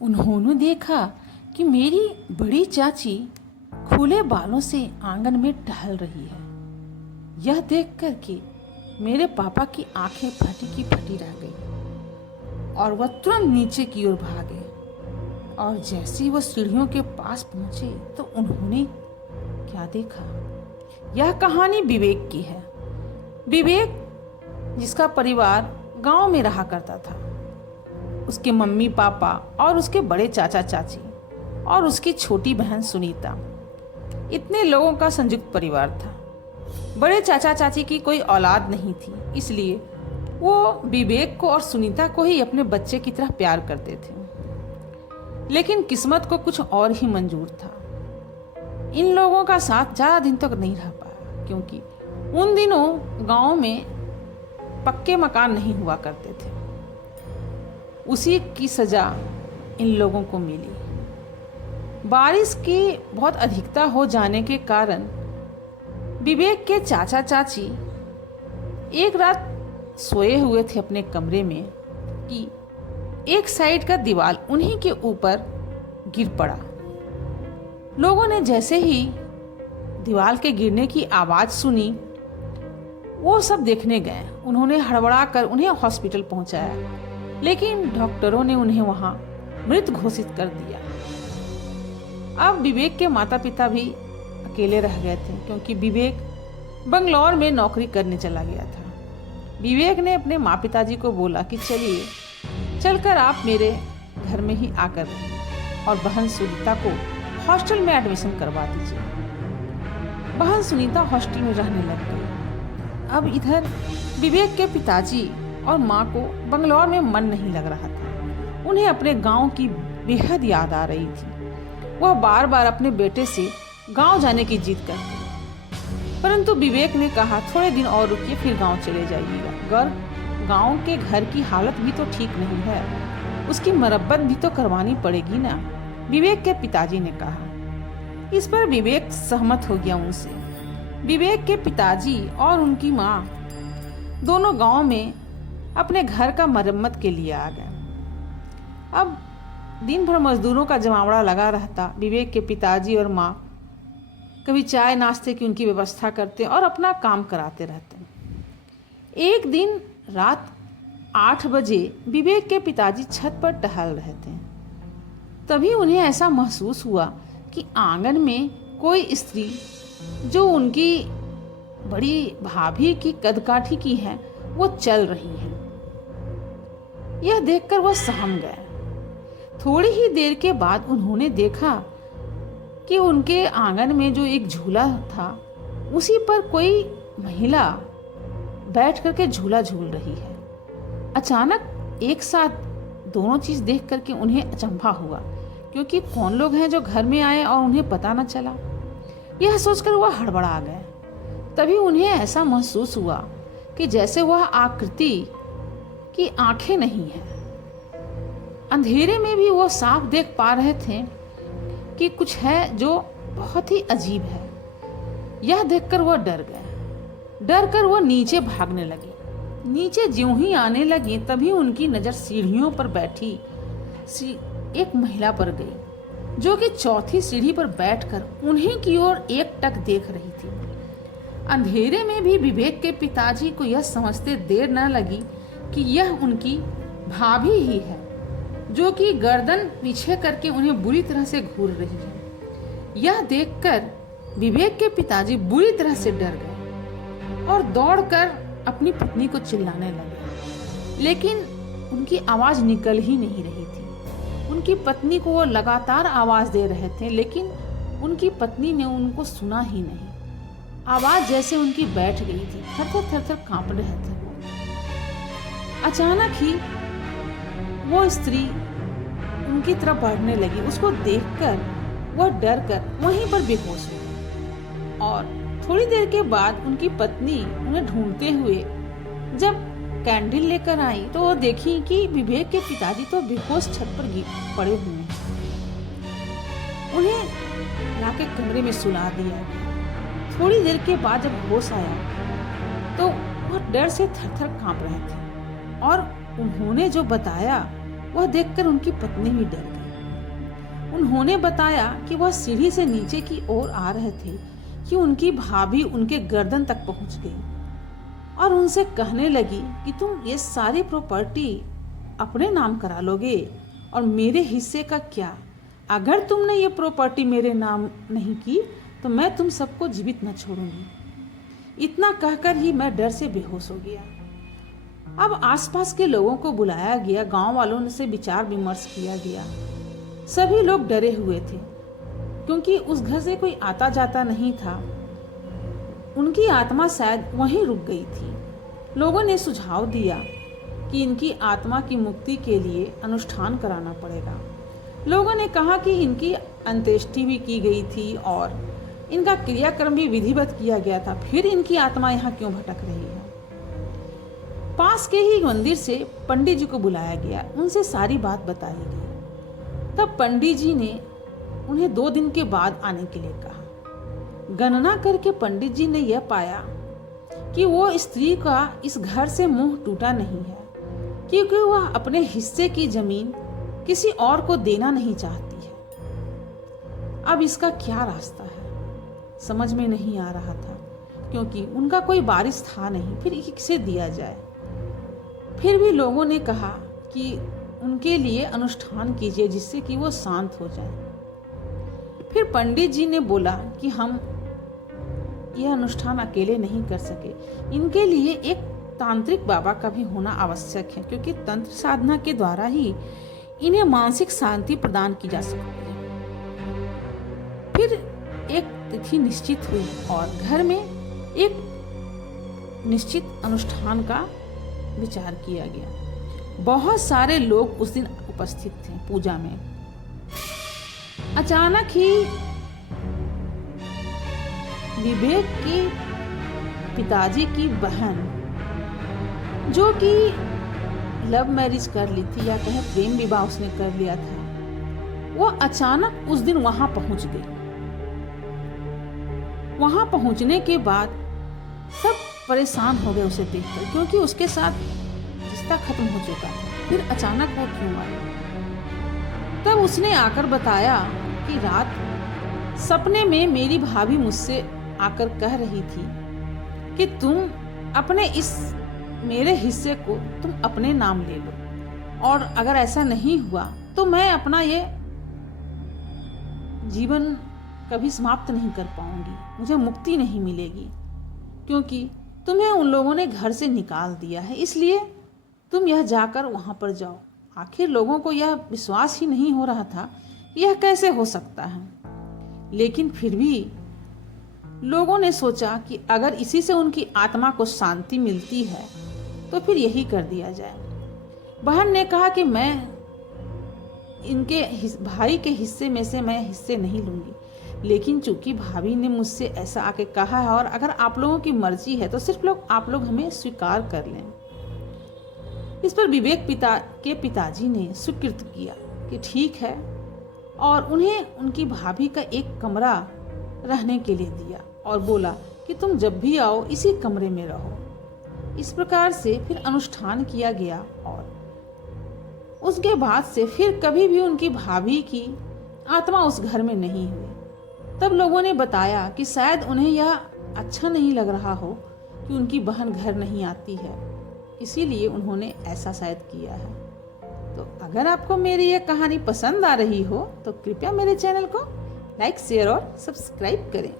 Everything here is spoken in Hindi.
उन्होंने देखा कि मेरी बड़ी चाची खुले बालों से आंगन में टहल रही है। यह देखकर कि मेरे पापा की आंखें फटी की फटी रह गई और वह तुरंत नीचे की ओर भागे। और जैसे ही वह सीढ़ियों के पास पहुंचे तो उन्होंने क्या देखा। यह कहानी विवेक की है। विवेक जिसका परिवार गांव में रहा करता था। उसके मम्मी पापा और उसके बड़े चाचा चाची और उसकी छोटी बहन सुनीता, इतने लोगों का संयुक्त परिवार था। बड़े चाचा चाची की कोई औलाद नहीं थी, इसलिए वो विवेक को और सुनीता को ही अपने बच्चे की तरह प्यार करते थे। लेकिन किस्मत को कुछ और ही मंजूर था। इन लोगों का साथ ज़्यादा दिन तक नहीं रह पाया, क्योंकि उन दिनों गांव में पक्के मकान नहीं हुआ करते थे। उसी की सजा इन लोगों को मिली। बारिश की बहुत अधिकता हो जाने के कारण विवेक के चाचा चाची एक रात सोए हुए थे अपने कमरे में कि एक साइड का दीवार उन्हीं के ऊपर गिर पड़ा। लोगों ने जैसे ही दीवार के गिरने की आवाज़ सुनी, वो सब देखने गए। उन्होंने हड़बड़ा कर उन्हें हॉस्पिटल पहुंचाया, लेकिन डॉक्टरों ने उन्हें वहां मृत घोषित कर दिया। अब विवेक के माता पिता भी अकेले रह गए थे, क्योंकि विवेक बंगलौर में नौकरी करने चला गया था। विवेक ने अपने माँ पिताजी को बोला कि चलिए चलकर आप मेरे घर में ही आकर रहें और बहन सुनीता को हॉस्टल में एडमिशन करवा दीजिए। बहन सुनीता हॉस्टल में रहने लग गई। अब इधर विवेक के पिताजी और माँ को बंगलौर में मन नहीं लग रहा था। उन्हें अपने गांव की बेहद याद आ रही थी। वह बार बार अपने बेटे से गांव जाने की जिद करते, परंतु विवेक ने कहा थोड़े दिन और रुकिए, फिर गांव चले जाइएगा। गांव के घर की हालत भी तो ठीक नहीं है, उसकी मरम्मत भी तो करवानी पड़ेगी ना, विवेक के पिताजी ने कहा। इस पर विवेक सहमत हो गया उनसे। विवेक के पिताजी और उनकी माँ दोनों गांव में अपने घर का मरम्मत के लिए आ गए। अब दिन भर मजदूरों का जमावड़ा लगा रहता। विवेक के पिताजी और माँ कभी चाय नाश्ते की उनकी व्यवस्था करते और अपना काम कराते रहते। एक दिन रात 8 बजे विवेक के पिताजी छत पर टहल रहे थे। तभी उन्हें ऐसा महसूस हुआ कि आंगन में कोई स्त्री जो उनकी बड़ी भाभी की कदकाठी की है, वो चल रही है। यह देखकर वह सहम गए। थोड़ी ही देर के बाद उन्होंने देखा कि उनके आंगन में जो एक झूला था, उसी पर कोई महिला बैठ करके झूला झूल रही है। अचानक एक साथ दोनों चीज देख करके उन्हें अचंभा हुआ, क्योंकि कौन लोग हैं जो घर में आए और उन्हें पता न चला। यह सोचकर वह हड़बड़ा गए। तभी उन्हें ऐसा महसूस हुआ कि जैसे वह आकृति की आंखें नहीं है। अंधेरे में भी वो साफ देख पा रहे थे कि कुछ है जो बहुत ही अजीब है। यह देखकर वह डर गए। डर कर वह नीचे भागने लगे। नीचे ज्यों ही आने लगी, तभी उनकी नज़र सीढ़ियों पर बैठी एक महिला पर गई, जो कि चौथी सीढ़ी पर बैठकर उन्हीं की ओर एकटक देख रही थी। अंधेरे में भी विवेक के पिताजी को यह समझते देर न लगी कि यह उनकी भाभी ही है, जो कि गर्दन पीछे करके उन्हें बुरी तरह से घूर रही है। यह देखकर विवेक के पिताजी बुरी तरह से डर गए और दौड़कर अपनी पत्नी को चिल्लाने लगे, लेकिन उनकी आवाज़ निकल ही नहीं रही थी। उनकी पत्नी को वो लगातार आवाज़ दे रहे थे, लेकिन उनकी पत्नी ने उनको सुना ही नहीं। आवाज़ जैसे उनकी बैठ गई थी, थर थर कांप रहे थे वो। अचानक ही वो स्त्री उनकी तरफ बढ़ने लगी। उसको देखकर वह डर कर वहीं पर बेहोश हो गई। और थोड़ी देर के बाद उनकी पत्नी उन्हें ढूंढते हुए जब कैंडल लेकर आई, तो वो देखी कि विवेक के पिताजी तो बेहोश छत पर पड़े हुए हैं। उन्हें लाके कमरे में सुला दिया। थोड़ी देर के बाद जब होश आया तो वह डर से थर कांप रहे थे, और उन्होंने जो बताया वह देखकर उनकी पत्नी भी डर गई। उन्होंने बताया कि वह सीढ़ी से नीचे की ओर आ रहे थे कि उनकी भाभी उनके गर्दन तक पहुंच गई और उनसे कहने लगी कि तुम ये सारी प्रॉपर्टी अपने नाम करा लोगे और मेरे हिस्से का क्या? अगर तुमने ये प्रॉपर्टी मेरे नाम नहीं की तो मैं तुम सबको जीवित न छोड़ूंगी। इतना कहकर ही मैं डर से बेहोश हो गया। अब आसपास के लोगों को बुलाया गया, गांव वालों से विचार विमर्श किया गया। सभी लोग डरे हुए थे क्योंकि उस घर से कोई आता जाता नहीं था। उनकी आत्मा शायद वहीं रुक गई थी। लोगों ने सुझाव दिया कि इनकी आत्मा की मुक्ति के लिए अनुष्ठान कराना पड़ेगा। लोगों ने कहा कि इनकी अंत्येष्टि भी की गई थी और इनका क्रियाक्रम भी विधिवत किया गया था, फिर इनकी आत्मा यहाँ क्यों भटक रही है? पास के ही मंदिर से पंडित जी को बुलाया गया, उनसे सारी बात बताई गई। तब पंडित जी ने उन्हें 2 दिन के बाद आने के लिए कहा। गणना करके पंडित जी ने यह पाया कि वो स्त्री का इस घर से मुंह टूटा नहीं है, क्योंकि वह अपने हिस्से की जमीन किसी और को देना नहीं चाहती है। अब इसका क्या रास्ता है समझ में नहीं आ रहा था, क्योंकि उनका कोई वारिस था नहीं, फिर किसे दिया जाए। फिर भी लोगों ने कहा कि उनके लिए अनुष्ठान कीजिए जिससे कि वो शांत हो जाए। फिर पंडित जी ने बोला कि हम यह अनुष्ठान अकेले नहीं कर सके, इनके लिए एक तांत्रिक बाबा का भी होना आवश्यक है, क्योंकि तंत्र साधना के द्वारा ही इन्हें मानसिक शांति प्रदान की जा सकती है। फिर एक तिथि निश्चित हुई और घर में एक निश्चित अनुष्ठान का विचार किया गया। बहुत सारे लोग उस दिन उपस्थित थे पूजा में। अचानक ही विवेक के पिताजी की बहन, जो कि लव मैरिज कर ली थी या कहें प्रेम विवाह उसने कर लिया था, वो अचानक उस दिन वहां पहुंच गई। वहां पहुंचने के बाद सब परेशान हो गए उसे देखकर, क्योंकि उसके साथ रिश्ता खत्म हो चुका था। फिर अचानक वो क्यों आई? तब उसने आकर बताया कि रात सपने में मेरी भाभी मुझसे आकर कह रही थी कि तुम अपने इस मेरे हिस्से को तुम अपने नाम ले लो, और अगर ऐसा नहीं हुआ तो मैं अपना ये जीवन कभी समाप्त नहीं कर पाऊंगी, मुझे मुक्ति नहीं मिलेगी, क्योंकि तुम्हें उन लोगों ने घर से निकाल दिया है, इसलिए तुम यह जाकर वहां पर जाओ। आखिर लोगों को यह विश्वास ही नहीं हो रहा था कि यह कैसे हो सकता है, लेकिन फिर भी लोगों ने सोचा कि अगर इसी से उनकी आत्मा को शांति मिलती है तो फिर यही कर दिया जाए। बहन ने कहा कि मैं इनके भाई के हिस्से में से मैं हिस्से नहीं लूंगी, लेकिन चूंकि भाभी ने मुझसे ऐसा आके कहा है और अगर आप लोगों की मर्जी है तो सिर्फ आप लोग हमें स्वीकार कर लें। इस पर विवेक के पिताजी ने स्वीकृत किया कि ठीक है, और उन्हें उनकी भाभी का एक कमरा रहने के लिए दिया और बोला कि तुम जब भी आओ इसी कमरे में रहो। इस प्रकार से फिर अनुष्ठान किया गया और उसके बाद से फिर कभी भी उनकी भाभी की आत्मा उस घर में नहीं हुई। तब लोगों ने बताया कि शायद उन्हें यह अच्छा नहीं लग रहा हो कि उनकी बहन घर नहीं आती है, इसीलिए उन्होंने ऐसा शायद किया है। तो अगर आपको मेरी यह कहानी पसंद आ रही हो तो कृपया मेरे चैनल को लाइक, शेयर और सब्सक्राइब करें।